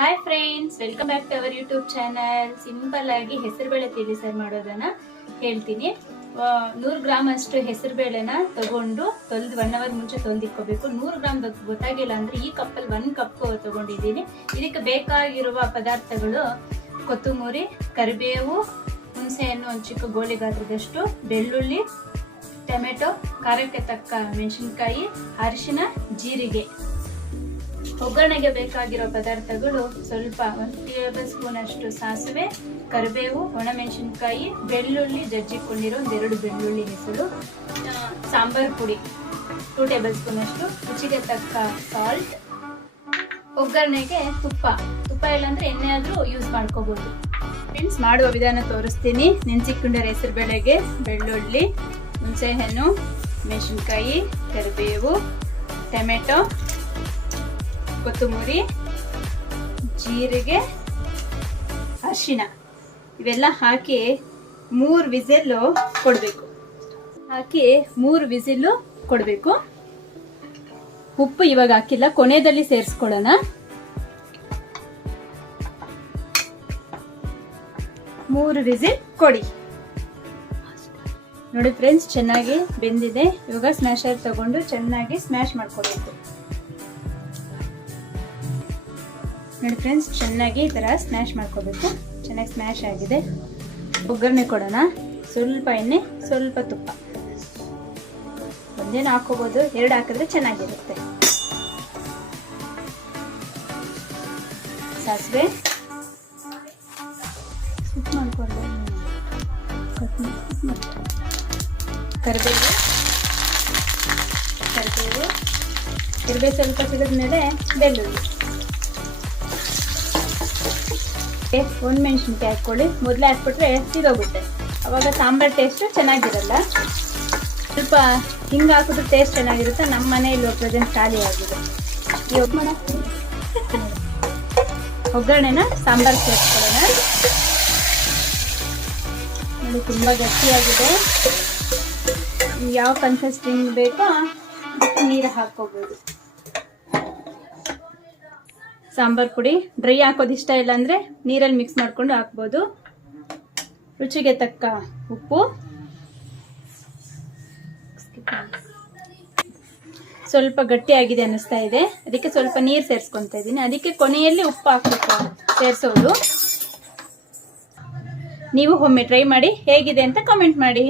Hi friends welcome back to our YouTube channel simple ಆಗಿ ಹೆಸರುಬೇಳೆ ತಿಳಿಸರ್ ಮಾಡೋದನ್ನ ಹೇಳ್ತೀನಿ. ನೂರು ಗ್ರಾಮ್ ಅಷ್ಟು ಹೆಸರುಬೇಳೆನ ತಗೊಂಡು ತೊಲ್ದು ಒನ್ ಅವರ್ ಮುಂಚೆ ತೊಳೆದಿಕ್ಕೋಬೇಕು ನೂರು ಗ್ರಾಮ್ ಗೊತ್ತಾಗಿಲ್ಲ ಅಂದ್ರೆ ಈ ಕಪ್ಪಲ್ಲಿ ಒನ್ ಕಪ್ ತಗೊಂಡಿದ್ದೀನಿ. ಇದಕ್ಕೆ ಬೇಕಾಗಿರುವ ಪದಾರ್ಥಗಳು ಕೊತ್ತಂಬರಿ, ಕರಿಬೇವು, ಹುಣಸೆಹಣ್ಣು, ಒಂದು ಚಿಕ್ಕ ಗೋಳಿ ಗಾತ್ರದಷ್ಟು, ಬೆಳ್ಳುಳ್ಳಿ, ಟೊಮೆಟೊ, ಖಾರಕ್ಕೆ ತಕ್ಕ ಮೆಣಸಿನ್ಕಾಯಿ, ಅರಿಶಿನ, ಜೀರಿಗೆ. ಒಗ್ಗರಣೆಗೆ ಬೇಕಾಗಿರೋ ಪದಾರ್ಥಗಳು ಸ್ವಲ್ಪ ಒಂದು ಟೇಬಲ್ ಸ್ಪೂನ್ ಅಷ್ಟು ಸಾಸಿವೆ, ಕರಿಬೇವು, ಒಣಮೆಣಸಿನ್ಕಾಯಿ, ಬೆಳ್ಳುಳ್ಳಿ, ಜಜ್ಜಿಕೊಂಡಿರೋ ಒಂದೆರಡು ಬೆಳ್ಳುಳ್ಳಿ ಹೆಸರು ಸಾಂಬಾರ್ ಪುಡಿ ಟೂ ಟೇಬಲ್ ಸ್ಪೂನ್ ಅಷ್ಟು ರುಚಿಗೆ ತಕ್ಕ ಸಾಲ್ಟ್ ಒಗ್ಗರಣೆಗೆ ತುಪ್ಪ ತುಪ್ಪ ಇಲ್ಲಾಂದ್ರೆ ಎಣ್ಣೆ ಆದ್ರೂ ಯೂಸ್ ಮಾಡ್ಕೋಬಹುದು ಫ್ರೆಂಡ್ಸ್ ಮಾಡುವ ವಿಧಾನ ತೋರಿಸ್ತೀನಿ. ನೆನ್ಸಿಕೊಂಡಿರೋ ಹೆಸರು ಬೇಳೆಗೆ ಬೆಳ್ಳುಳ್ಳಿ, ಹುಣಸೆಹಣ್ಣು, ಮೆಣಸಿನ್ಕಾಯಿ, ಕರಿಬೇವು, ಟೊಮೆಟೊ ಕೊತ್ತಂಬರಿ, ಜೀರಿಗೆ ಅರಿಶಿನ ಇವೆಲ್ಲ ಹಾಕಿ ಮೂರು ವಿಸಿಲ್ಲು ಕೊಡಬೇಕು. ಹಾಕಿ ಮೂರು ವಿಸಿಲ್ಲು ಕೊಡಬೇಕು. ಉಪ್ಪು ಇವಾಗ ಹಾಕಿಲ್ಲ ಕೊನೆಯಲ್ಲಿ ಸೇರಿಸ್ಕೊಳ್ಳೋಣ. ಮೂರು ವಿಸಿಲ್ ಕೊಡಿ. ನೋಡಿ ಫ್ರೆಂಡ್ಸ್ ಚೆನ್ನಾಗಿ ಬೆಂದಿದೆ. ಇವಾಗ ಸ್ಮ್ಯಾಶರ್ ತಗೊಂಡು ಚೆನ್ನಾಗಿ ಸ್ಮ್ಯಾಶ್ ಮಾಡ್ಕೊಬೇಕು. ನೋಡಿ ಫ್ರೆಂಡ್ಸ್ ಚೆನ್ನಾಗಿ ಈ ಥರ ಸ್ಮ್ಯಾಶ್ ಮಾಡ್ಕೋಬೇಕು. ಚೆನ್ನಾಗಿ ಸ್ಮ್ಯಾಶ್ ಆಗಿದೆ. ಒಗ್ಗರಣೆ ಕೊಡೋಣ. ಸ್ವಲ್ಪ ಎಣ್ಣೆ, ಸ್ವಲ್ಪ ತುಪ್ಪ. ಒಂದೇನು ಹಾಕೋಬೋದು ಎರಡು ಹಾಕಿದ್ರೆ ಚೆನ್ನಾಗಿರುತ್ತೆ. ಸಾಸಿವೆ. ಕರಿಬೇವು. ಕರಿಬೇವು. ಕರಿಬೇವು ಸ್ವಲ್ಪ ಸಿಗದ್ಮೇಲೆ ಬೆಳ್ಳುಳ್ಳಿ. ಒಂದು ಮೆಣಸಿನ್ಕಾಯಿ ಹಾಕ್ಕೊಳ್ಳಿ ಮೊದಲೇ ಹಾಕ್ಬಿಟ್ರೆ ಸಿಗೋಗುತ್ತೆ ಅವಾಗ ಸಾಂಬಾರು ಟೇಸ್ಟ್ ಚೆನ್ನಾಗಿರಲ್ಲ. ಸ್ವಲ್ಪ ಹಿಂಗೆ ಹಾಕಿದ್ರೆ ಟೇಸ್ಟ್ ಚೆನ್ನಾಗಿರುತ್ತೆ. ನಮ್ಮ ಮನೆಯಲ್ಲಿ ಪ್ರೆಸೆಂಟ್ ಖಾಲಿ ಆಗಿದೆ. ಇವಾಗ ಮಾಡ. ಒಗ್ಗರಣೆನ ಸಾಂಬಾರು ಸೇರಿಸ್ಕೊಳ್ಳೋಣ. ನೋಡಿ, ತುಂಬ ಗಟ್ಟಿಯಾಗಿದೆ. ಯಾವ ಕನ್ಸಿಸ್ಟೆನ್ಸಿ ಬೇಕೋ ನೀರು ಹಾಕ್ಕೋಬೋದು. ಸಾಂಬಾರ್ ಪುಡಿ. ಡ್ರೈ ಹಾಕೋದು ಇಷ್ಟ ಇಲ್ಲ ಅಂದರೆ ನೀರಲ್ಲಿ ಮಿಕ್ಸ್ ಮಾಡ್ಕೊಂಡು ಹಾಕ್ಬೋದು. ರುಚಿಗೆ ತಕ್ಕ ಉಪ್ಪು. ಸ್ವಲ್ಪ ಗಟ್ಟಿಯಾಗಿದೆ ಅನ್ನಿಸ್ತಾ ಇದೆ. ಅದಕ್ಕೆ ಸ್ವಲ್ಪ ನೀರು ಸೇರಿಸ್ಕೊತಾ ಇದ್ದೀನಿ ಅದಕ್ಕೆ ಕೊನೆಯಲ್ಲಿ ಉಪ್ಪು ಹಾಕ್ಬೇಕು. ಸೇರಿಸೋದು. ನೀವು ಒಮ್ಮೆ ಟ್ರೈ ಮಾಡಿ ಹೇಗಿದೆ ಅಂತ ಕಾಮೆಂಟ್ ಮಾಡಿ.